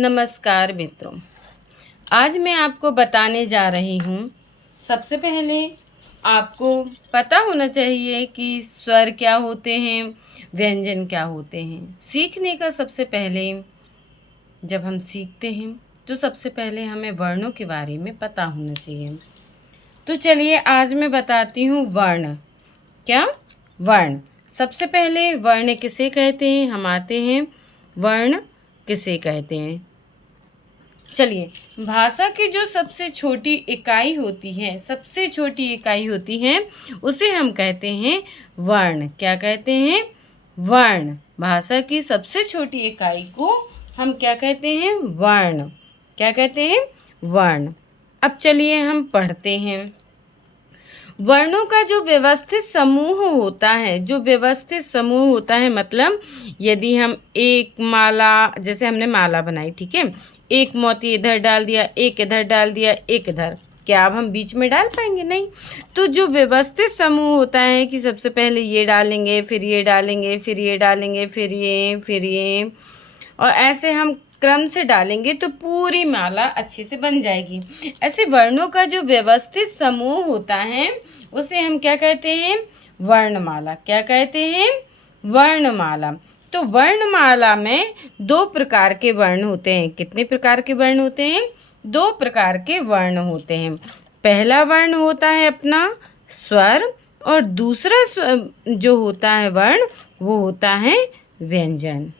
नमस्कार मित्रों, आज मैं आपको बताने जा रही हूँ। सबसे पहले आपको पता होना चाहिए कि स्वर क्या होते हैं, व्यंजन क्या होते हैं। सीखने का सबसे पहले जब हम सीखते हैं तो सबसे पहले हमें वर्णों के बारे में पता होना चाहिए। तो चलिए आज मैं बताती हूँ वर्ण। क्या? वर्ण। सबसे पहले वर्ण किसे कहते हैं, हम आते हैं वर्ण किसे कहते हैं। चलिए, भाषा की जो सबसे छोटी इकाई होती है, सबसे छोटी इकाई होती है, उसे हम कहते हैं वर्ण। क्या कहते हैं? वर्ण। भाषा की सबसे छोटी इकाई को हम क्या कहते हैं? वर्ण। क्या कहते हैं? वर्ण। अब चलिए हम पढ़ते हैं। वर्णों का जो व्यवस्थित समूह होता है, जो व्यवस्थित समूह होता है, मतलब यदि हम एक माला, जैसे हमने माला बनाई, ठीक है, एक मोती इधर डाल दिया, एक इधर डाल दिया, एक इधर, क्या अब हम बीच में डाल पाएंगे? नहीं। तो जो व्यवस्थित समूह होता है कि सबसे पहले ये डालेंगे, फिर ये डालेंगे, फिर ये डालेंगे, फिर ये, और ऐसे हम क्रम से डालेंगे तो पूरी माला अच्छे से बन जाएगी। ऐसे वर्णों का जो व्यवस्थित समूह होता है उसे हम क्या कहते हैं? वर्णमाला। क्या कहते हैं? वर्णमाला। तो वर्णमाला में 2 प्रकार के वर्ण होते हैं। कितने प्रकार के वर्ण होते हैं? 2 प्रकार के वर्ण होते हैं। पहला वर्ण होता है अपना स्वर, और दूसरा जो होता है वर्ण, वो होता है व्यंजन।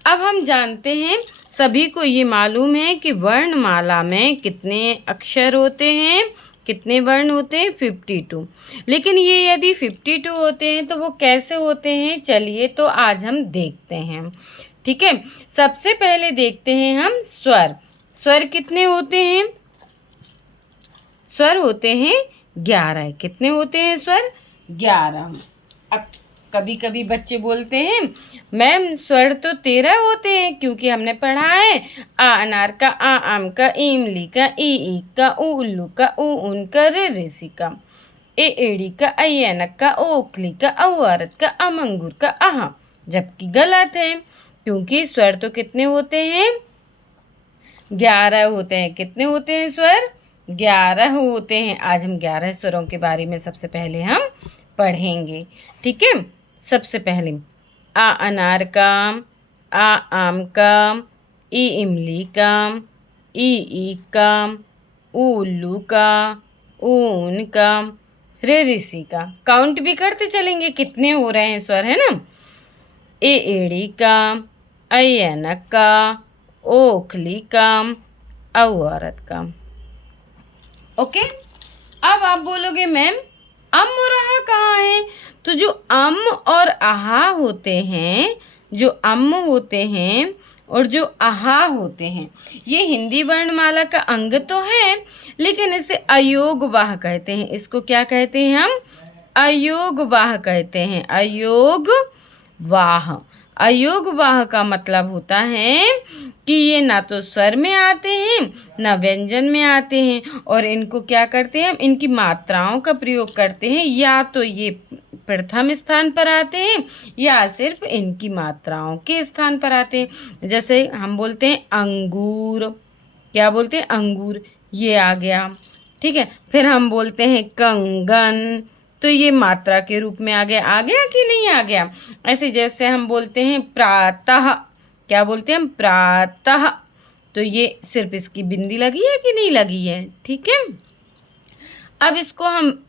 अब हम जानते हैं, सभी को ये मालूम है कि वर्णमाला में कितने अक्षर होते हैं, कितने वर्ण होते हैं? 52। लेकिन ये यदि 52 होते हैं तो वो कैसे होते हैं? चलिए तो आज हम देखते हैं। ठीक है, सबसे पहले देखते हैं हम स्वर। स्वर कितने होते हैं? स्वर होते हैं 11। कितने होते हैं स्वर? 11। अब कभी कभी बच्चे बोलते हैं मैम स्वर तो 13 होते हैं, क्योंकि हमने पढ़ा है आ अनार का, आ आम का, ई इमली का, ई ईख का, ऊ उल्लू का, ऊ ऊन का, रे ऋषि का, ए एड़ी का, ऐ ऐनक का, ओ ओखली का, औ औरत का, अम अंगूर का, आहा। जबकि गलत है, क्योंकि स्वर तो कितने होते हैं? 11 होते हैं। कितने होते हैं स्वर? 11 होते हैं। आज हम 11 स्वरों के बारे में सबसे पहले हम पढ़ेंगे। ठीक है, सबसे पहले आ अनार का, आ आम का, ई इमली का, ई ईख का, ऊ उल्लू का, ऊ ऊन का, रे ऋषि का। काउंट भी करते चलेंगे कितने हो रहे हैं स्वर, है ना। ए एड़ी का, ऐ ऐनक का, ओ ओखली का, औ औरत का। ओके। अब आप बोलोगे मैम अम और आहा कहाँ है? तो जो अम और आहा होते हैं, जो अम होते हैं और जो आहा होते हैं, ये हिंदी वर्णमाला का अंग तो है, लेकिन इसे अयोगवाह कहते हैं। इसको क्या कहते हैं हम? अयोगवाह कहते हैं। अयोगवाह। अयोगवाह का मतलब होता है कि ये ना तो स्वर में आते हैं, ना व्यंजन में आते हैं, और इनको क्या करते हैं हम? इनकी मात्राओं का प्रयोग करते हैं। या तो ये प्रथम स्थान पर आते हैं या सिर्फ इनकी मात्राओं के स्थान पर आते हैं। जैसे हम बोलते हैं अंगूर। क्या बोलते हैं? अंगूर। ये आ गया, ठीक है। फिर हम बोलते हैं कंगन, तो ये मात्रा के रूप में आ गया कि नहीं आ गया? ऐसे जैसे हम बोलते हैं प्रातः। क्या बोलते हैं हम? प्रातः। तो ये सिर्फ इसकी बिंदी लगी है कि नहीं लगी है? ठीक है। अब इसको हम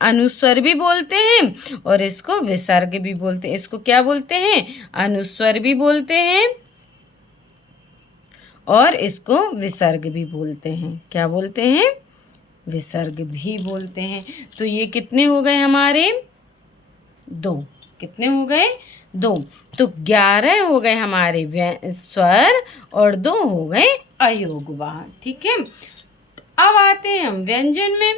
अनुस्वर भी बोलते हैं और इसको विसर्ग भी बोलते हैं। इसको क्या बोलते हैं? अनुस्वर भी बोलते हैं और इसको विसर्ग भी बोलते हैं। क्या बोलते हैं? विसर्ग भी बोलते हैं। तो ये कितने हो गए हमारे? 2। कितने हो गए? 2। तो 11 हो गए हमारे स्वर और 2 हो गए अयोगवाह। ठीक है। अब आते हैं हम व्यंजन में।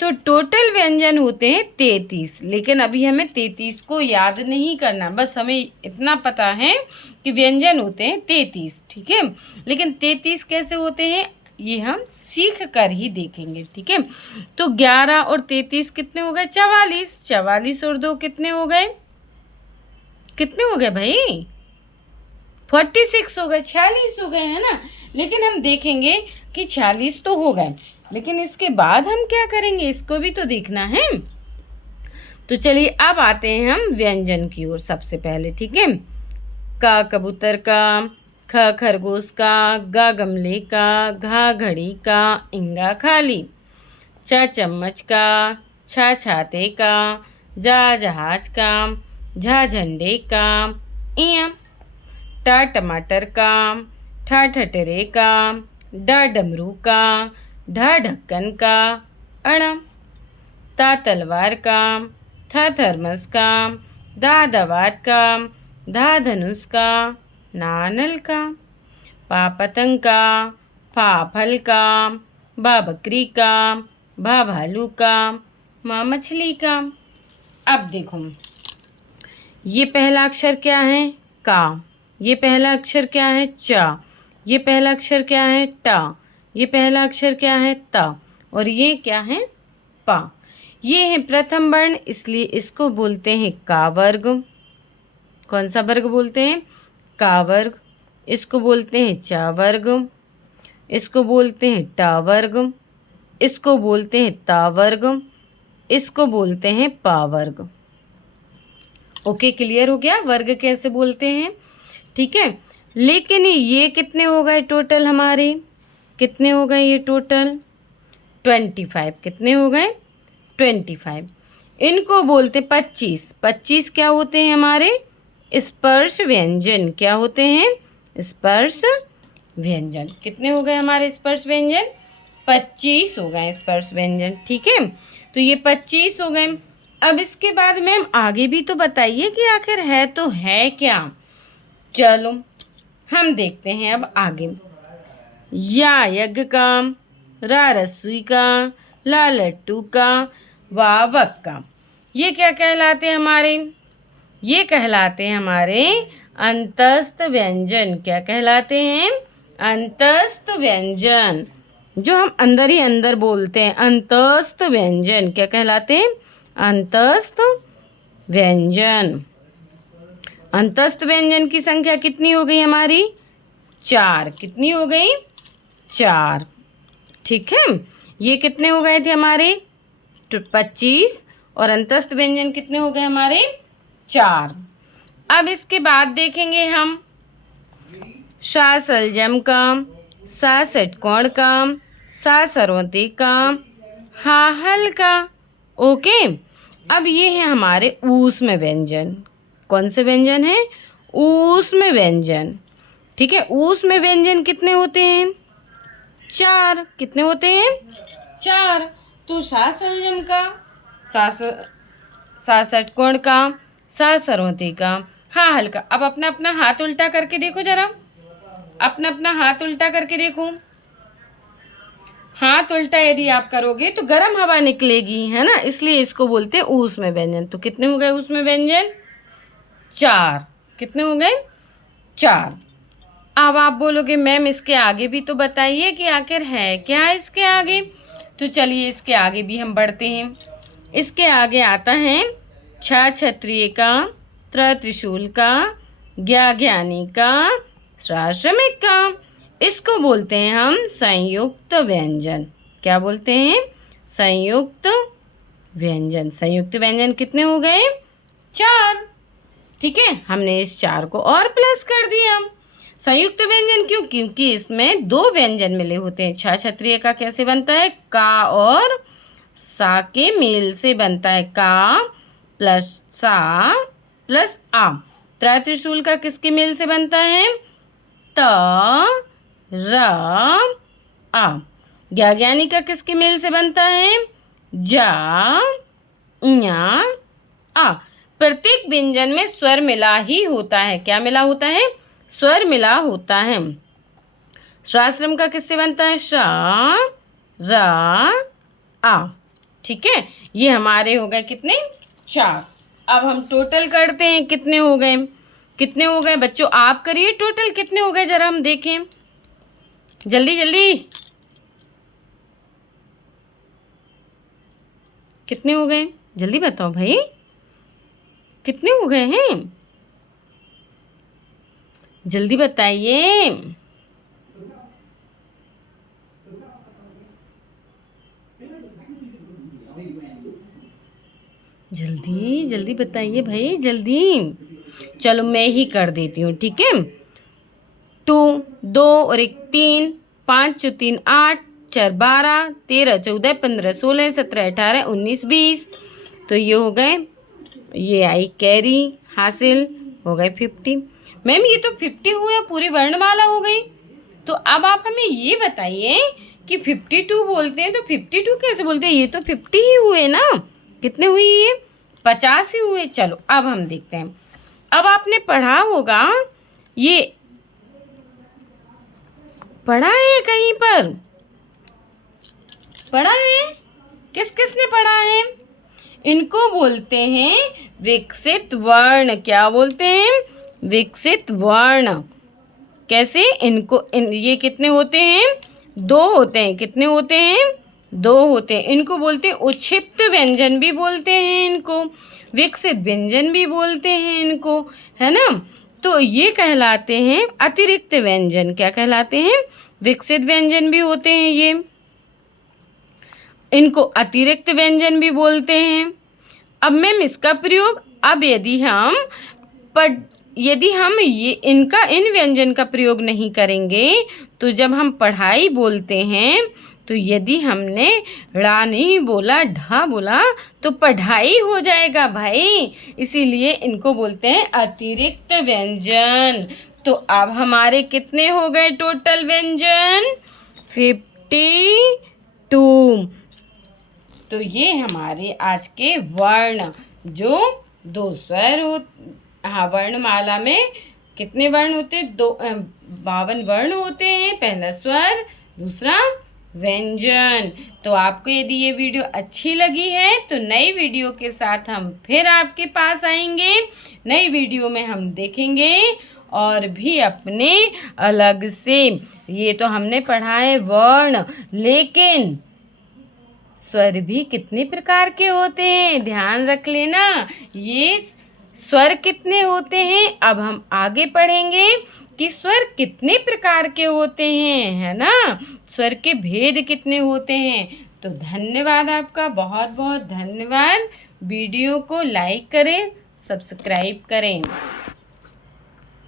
तो टोटल व्यंजन होते हैं 33, लेकिन अभी हमें 33 को याद नहीं करना, बस हमें इतना पता है कि व्यंजन होते हैं 33। ठीक है, लेकिन 33 कैसे होते हैं ये हम सीख कर ही देखेंगे। ठीक है, तो 11 और 33 कितने हो गए? 44। 44 और 2 कितने हो गए? कितने हो गए भाई? 46 हो गए, 46 हो गए, है ना। लेकिन हम देखेंगे कि 46 तो हो गए, लेकिन इसके बाद हम क्या करेंगे, इसको भी तो देखना है। तो चलिए अब आते हैं हम व्यंजन की ओर सबसे पहले, ठीक है। का कबूतर का, ख खरगोश का, ग गमले का, घा घड़ी का, इंगा खाली, च चम्मच का, छ छाते का, जा जहाज का, झा झंडे का, इया ट टमाटर का, ठ ठठरे का, ड डमरू का, ढ ढक्कन का, अण ता तलवार का, थ थर्मस का, दा दवात का, धा धनुष का, ना नल का, पा पतंग का, फा फल का, बा बकरी का, भा भालू का, माँ मछली का। अब देखो, ये पहला अक्षर क्या है, का। ये पहला अक्षर क्या है, चा। ये पहला अक्षर क्या है, टा। ये पहला अक्षर क्या है, ता। और ये क्या है, पा। ये है प्रथम वर्ण, इसलिए इसको बोलते हैं का वर्ग। कौन सा वर्ग बोलते हैं, का वर्ग। इसको बोलते हैं चा वर्ग, इसको बोलते हैं टा वर्ग, इसको बोलते हैं ता वर्ग, इसको बोलते हैं पा वर्ग। ओके, क्लियर हो गया वर्ग कैसे बोलते हैं, ठीक है। लेकिन ये कितने हो गए टोटल हमारे, कितने हो गए ये टोटल, 25। कितने हो गए, 25। इनको बोलते 25। 25 क्या होते हैं हमारे, स्पर्श व्यंजन। क्या होते हैं, स्पर्श व्यंजन। कितने हो गए हमारे स्पर्श व्यंजन, 25 हो गए स्पर्श व्यंजन, ठीक है। तो ये 25 हो गए। अब इसके बाद मैम आगे भी तो बताइए कि आखिर है तो है क्या। चलो हम देखते हैं अब आगे। या यज्ञ का, रा रस्सी का, ला लट्टू का, वा वक का। ये क्या कहलाते हैं हमारे, ये कहलाते हैं हमारे अंतस्थ व्यंजन। क्या कहलाते हैं, अंतस्थ व्यंजन, जो हम अंदर ही अंदर बोलते हैं। अंतस्थ व्यंजन क्या कहलाते हैं, अंतस्थ व्यंजन। अंतस्थ व्यंजन की संख्या कितनी हो गई हमारी, 4। कितनी हो गई, 4, ठीक है। ये कितने हो गए थे हमारे, 25, और अंतस्थ व्यंजन कितने हो गए हमारे, 4। अब इसके बाद देखेंगे हम शा सलजम का, सा षटकोण का, सा सरवती का, हा हल का। ओके, अब ये है हमारे ऊष्म व्यंजन। कौन से व्यंजन है, ऊष्म व्यंजन, ठीक है। ऊष्म व्यंजन कितने होते हैं, 4। कितने होते हैं, 4। तो सा सलजम का, सा षटकोण का, सा सरवती का, हा हल का। अब अपना अपना हाथ उल्टा करके देखो जरा, अपना अपना हाथ उल्टा करके देखो। हाथ उल्टा यदि आप करोगे तो गर्म हवा निकलेगी, है ना, इसलिए इसको बोलते हैं ऊष्म व्यंजन। तो कितने हो गए ऊष्म व्यंजन, 4। कितने हो गए, 4। अब आप बोलोगे मैम इसके आगे भी तो बताइए कि आखिर है क्या इसके आगे। तो चलिए इसके आगे भी हम बढ़ते हैं। इसके आगे आता है छ क्षत्रिय का, त्र त्रिशूल का, ज्ञा ज्ञानी का, श्राश्रमिक का। इसको बोलते हैं हम संयुक्त व्यंजन। क्या बोलते हैं, संयुक्त व्यंजन। संयुक्त व्यंजन कितने हो गए, 4, ठीक है। हमने इस 4 को और प्लस कर दिया। संयुक्त व्यंजन क्यों, क्योंकि इसमें 2 व्यंजन मिले होते हैं। छ क्षत्रिय का कैसे बनता है, का और सा के मेल से बनता है, का प्लस सा प्लस आ। त्र त्रिशूल का किसके मेल से बनता है, त र आ। ज्ञानी का किसके मेल से बनता है, जा ञा आ। प्रत्येक व्यंजन में स्वर मिला ही होता है। क्या मिला होता है, स्वर मिला होता है। श्राश्रम का किससे बनता है, शा रा आ, ठीक है। ये हमारे हो गए कितने, 4। अब हम टोटल करते हैं, कितने हो गए, कितने हो गए बच्चों, आप करिए टोटल कितने हो गए जरा हम देखें, जल्दी जल्दी कितने हो गए, जल्दी बताओ भाई, कितने हो गए हैं, जल्दी बताइए। जल्दी जल्दी बताइए भाई, जल्दी। चलो मैं ही कर देती हूँ, ठीक है। 2, 2 और 1 3, 5 और 3 8, 4 12, 13 14 15 16 17 18 19 20। तो ये हो गए, ये आई कैरी हासिल, हो गए 50। मैम ये तो 50 हुए, पूरी वर्णमाला हो गई। तो अब आप हमें ये बताइए कि 52 बोलते हैं तो 52 कैसे बोलते हैं? ये तो 50 ही हुए ना। कितने हुए ये? 50 ही हुए। चलो अब हम देखते हैं। अब आपने पढ़ा होगा, ये पढ़ा है कहीं पर? पढ़ा है? किस किस ने पढ़ा है? इनको बोलते हैं विकसित वर्ण। क्या बोलते हैं? विकसित वर्ण। कैसे? ये कितने होते हैं? 2 होते हैं। कितने होते हैं? 2 होते हैं। इनको बोलते हैं उच्छिष्ट व्यंजन भी बोलते हैं, इनको विकसित व्यंजन भी बोलते हैं इनको, है ना। तो ये कहलाते हैं अतिरिक्त व्यंजन। क्या कहलाते हैं? विकसित व्यंजन भी होते हैं ये, इनको अतिरिक्त व्यंजन भी बोलते हैं। अब मैम इसका प्रयोग, अब यदि हम ये इन व्यंजन का प्रयोग नहीं करेंगे, तो जब हम पढ़ाई बोलते हैं, तो यदि हमने ड़ा नहीं बोला, ढा बोला, तो पढ़ाई हो जाएगा भाई। इसीलिए इनको बोलते हैं अतिरिक्त व्यंजन। तो अब हमारे कितने हो गए टोटल व्यंजन? 52। तो ये हमारे आज के वर्ण, जो 2 स्वर हो, हाँ, वर्णमाला में कितने वर्ण होते हैं? 52 वर्ण होते हैं। पहला स्वर, दूसरा व्यंजन। तो आपको यदि ये वीडियो अच्छी लगी है तो नई वीडियो के साथ हम फिर आपके पास आएंगे। नई वीडियो में हम देखेंगे और भी अपने अलग से, ये तो हमने पढ़ा है वर्ण, लेकिन स्वर भी कितने प्रकार के होते हैं, ध्यान रख लेना। ये स्वर कितने होते हैं, अब हम आगे पढ़ेंगे कि स्वर कितने प्रकार के होते हैं, है ना। स्वर के भेद कितने होते हैं। तो धन्यवाद आपका, बहुत बहुत धन्यवाद। वीडियो को लाइक करें, सब्सक्राइब करें।